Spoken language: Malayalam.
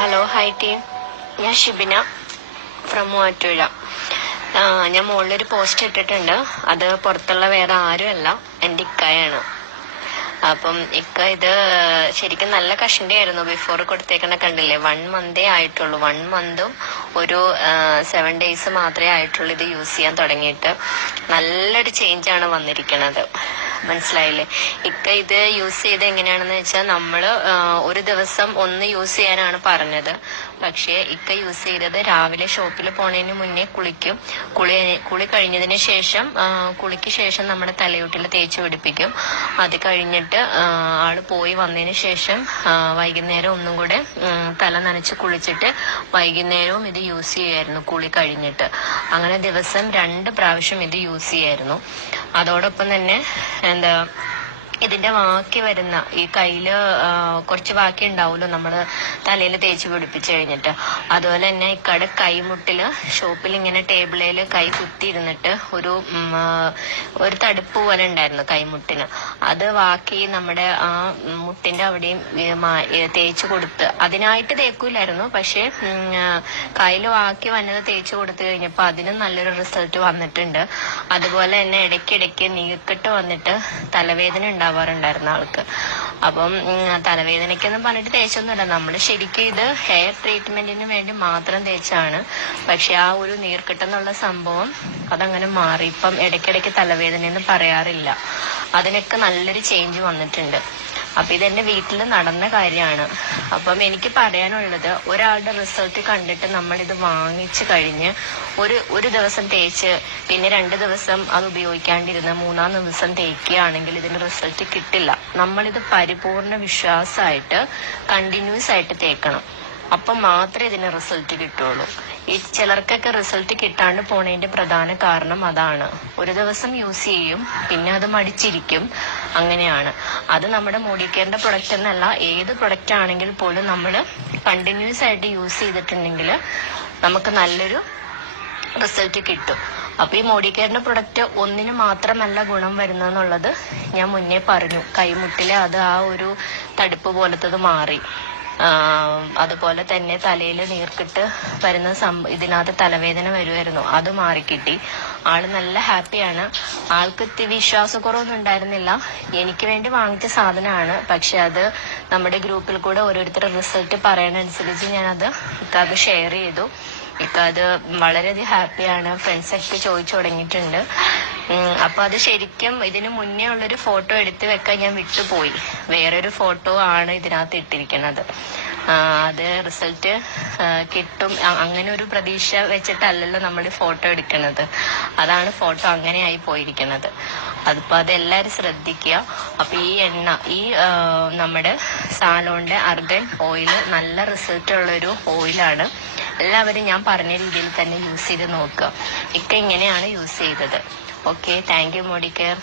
ഹലോ ഹായ് ടീം, ഞാൻ ഷിബിന ഫ്രം മൂവാറ്റുപുഴ. ഞാൻ മുകളിലൊരു പോസ്റ്റ് ഇട്ടിട്ടുണ്ട്. അത് പുറത്തുള്ള വേറെ ആരുമല്ല, എൻ്റെ ഇക്കായാണ്. അപ്പം ഇക്ക ഇത് ശരിക്കും നല്ല കഷണ്ടി ആയിരുന്നു. ബിഫോർ കൊടുത്തേക്കണ കണ്ടില്ലേ, 1 മന്തേ ആയിട്ടുള്ളൂ. 1 മന്തും ഒരു 7 ഡേയ്സ് മാത്രമേ ആയിട്ടുള്ളൂ ഇത് യൂസ് ചെയ്യാൻ തുടങ്ങിയിട്ട്. നല്ലൊരു ചേഞ്ചാണ് വന്നിരിക്കണത്, മനസ്സിലായില്ലേ? ഇക്ക ഇത് യൂസ് ചെയ്ത് എങ്ങനെയാണെന്ന് വെച്ചാൽ, നമ്മള് ഒരു ദിവസം ഒന്ന് യൂസ് ചെയ്യാനാണ് പറഞ്ഞത്. പക്ഷെ ഇക്ക യൂസ് ചെയ്തത് രാവിലെ ഷോപ്പിൽ പോണതിന് മുന്നേ കുളിക്കും. കുളി കഴിഞ്ഞതിന് ശേഷം, കുളിക്ക് ശേഷം നമ്മുടെ തലയോട്ടിൽ തേച്ച് പിടിപ്പിക്കും. അത് കഴിഞ്ഞിട്ട് ആള് പോയി വന്നതിന് ശേഷം വൈകുന്നേരം ഒന്നും കൂടെ തല നനച്ച് കുളിച്ചിട്ട് വൈകുന്നേരവും ഇത് യൂസ് ചെയ്യായിരുന്നു കുളി കഴിഞ്ഞിട്ട്. അങ്ങനെ ദിവസം 2 പ്രാവശ്യം ഇത് യൂസ് ചെയ്യായിരുന്നു. അതോടൊപ്പം തന്നെ ഇതിന്റെ ബാക്കി വരുന്ന ഈ കയ്യില് കുറച്ച് ബാക്കി ഉണ്ടാവുമല്ലോ നമ്മള് തലയിൽ തേച്ച് പിടിപ്പിച്ചു കഴിഞ്ഞിട്ട്, അതുപോലെ തന്നെ ഇക്കടെ കൈമുട്ടില് ഷോപ്പിൽ ഇങ്ങനെ ടേബിളില് കൈ കുത്തിയിരുന്നിട്ട് ഒരു തടുപ്പ് പോലെ ഉണ്ടായിരുന്നു കൈമുട്ടിന്. അത് ബാക്കി നമ്മുടെ ആ മുട്ടിന്റെ അവിടെയും തേച്ച് കൊടുത്ത്, അതിനായിട്ട് തേക്കൂലായിരുന്നു, പക്ഷെ കയ്യില് ബാക്കി വന്നത് തേച്ച് കൊടുത്തു കഴിഞ്ഞപ്പോ അതിനും നല്ലൊരു റിസൾട്ട് വന്നിട്ടുണ്ട്. അതുപോലെ തന്നെ ഇടയ്ക്കിടയ്ക്ക് നീർക്കെട്ട് വന്നിട്ട് തലവേദന ഉണ്ടാവാറുണ്ടായിരുന്ന ആൾക്ക്. അപ്പം തലവേദനയ്ക്കൊന്നും പറഞ്ഞിട്ട് തേച്ചൊന്നുമില്ല, നമ്മള് ശരിക്കും ഇത് ഹെയർ ട്രീറ്റ്മെന്റിന് വേണ്ടി മാത്രം തേച്ചാണ്. പക്ഷെ ആ ഒരു നീർക്കെട്ടെന്നുള്ള സംഭവം അതങ്ങനെ മാറി. ഇപ്പം ഇടയ്ക്കിടയ്ക്ക് തലവേദന എന്ന് പറയാറില്ല. അതിനൊക്കെ നല്ലൊരു ചേഞ്ച് വന്നിട്ടുണ്ട്. അപ്പൊ ഇതെന്റെ വീട്ടിൽ നടന്ന കാര്യമാണ്. അപ്പം എനിക്ക് പറയാനുള്ളത്, ഒരാളുടെ റിസൾട്ട് കണ്ടിട്ട് നമ്മൾ ഇത് വാങ്ങിച്ചു കഴിഞ്ഞ് ഒരു ദിവസം തേച്ച് പിന്നെ 2 ദിവസം അത് ഉപയോഗിക്കാണ്ടിരുന്ന് 3-ാം ദിവസം തേക്കുകയാണെങ്കിൽ ഇതിന് റിസൾട്ട് കിട്ടില്ല. നമ്മളിത് പരിപൂർണ വിശ്വാസമായിട്ട് കണ്ടിന്യൂസ് ആയിട്ട് തേക്കണം. അപ്പം മാത്രമേ ഇതിന് റിസൾട്ട് കിട്ടുള്ളൂ. ഈ ചിലർക്കൊക്കെ റിസൾട്ട് കിട്ടാണ്ട് പോണതിന്റെ പ്രധാന കാരണം അതാണ്. ഒരു ദിവസം യൂസ് ചെയ്യും, പിന്നെ അത് മടിച്ചിരിക്കും. അങ്ങനെയാണ്. അത് നമ്മുടെ മോഡി കെയറിന്റെ പ്രൊഡക്റ്റ് എന്നല്ല, ഏത് പ്രൊഡക്റ്റ് ആണെങ്കിൽ പോലും നമ്മൾ കണ്ടിന്യൂസ് ആയിട്ട് യൂസ് ചെയ്തിട്ടുണ്ടെങ്കിൽ നമുക്ക് നല്ലൊരു റിസൾട്ട് കിട്ടും. അപ്പൊ ഈ മോഡി കെയറിന്റെ പ്രൊഡക്റ്റ് ഒന്നിന് മാത്രമല്ല ഗുണം വരുന്നെന്നുള്ളത് ഞാൻ മുന്നേ പറഞ്ഞു. കൈമുട്ടിലെ അത് ആ ഒരു തടുപ്പ് പോലത്തത് മാറി. അതുപോലെ തന്നെ തലയിൽ നീർക്കിട്ട് വരുന്ന ഇതിനകത്ത് തലവേദന വരുമായിരുന്നു, അത് മാറിക്കിട്ടി. ആള് നല്ല ഹാപ്പിയാണ്. ആൾക്ക് വിശ്വാസക്കുറവൊന്നും ഉണ്ടായിരുന്നില്ല. എനിക്ക് വേണ്ടി വാങ്ങിച്ച സാധനമാണ്, പക്ഷെ അത് നമ്മുടെ ഗ്രൂപ്പിൽ കൂടെ ഓരോരുത്തർ റിസൾട്ട് പറയണനുസരിച്ച് ഞാനത് ഇക്കാക്ക് ഷെയർ ചെയ്തു. ഇക്കത് വളരെയധികം ഹാപ്പിയാണ്. ഫ്രണ്ട്സൊക്കെ ചോദിച്ചു തുടങ്ങിയിട്ടുണ്ട്. അപ്പൊ അത് ശരിക്കും ഇതിന് മുന്നേ ഉള്ളൊരു ഫോട്ടോ എടുത്ത് വെക്കാൻ ഞാൻ വിട്ടുപോയി. വേറൊരു ഫോട്ടോ ആണ് ഇതിനകത്ത് ഇട്ടിരിക്കുന്നത്. അത് റിസൾട്ട് കിട്ടും അങ്ങനെ ഒരു പ്രതീക്ഷ വെച്ചിട്ടല്ലല്ലോ നമ്മൾ ഫോട്ടോ എടുക്കുന്നത്. അതാണ് ഫോട്ടോ അങ്ങനെയായി പോയിരിക്കുന്നത്. അതിപ്പോ അതെല്ലാരും ശ്രദ്ധിക്കുക. അപ്പൊ ഈ എണ്ണ, ഈ നമ്മുടെ സാലോണിന്റെ അർഗൻ ഓയിൽ നല്ല റിസൾട്ട് ഉള്ളൊരു ഓയിലാണ്. എല്ലാവരും ഞാൻ പറഞ്ഞ രീതിയിൽ തന്നെ യൂസ് ചെയ്ത് നോക്കുക. ഇക്ക ഇങ്ങനെയാണ് യൂസ് ചെയ്തത്. Okay, thank you Modi care.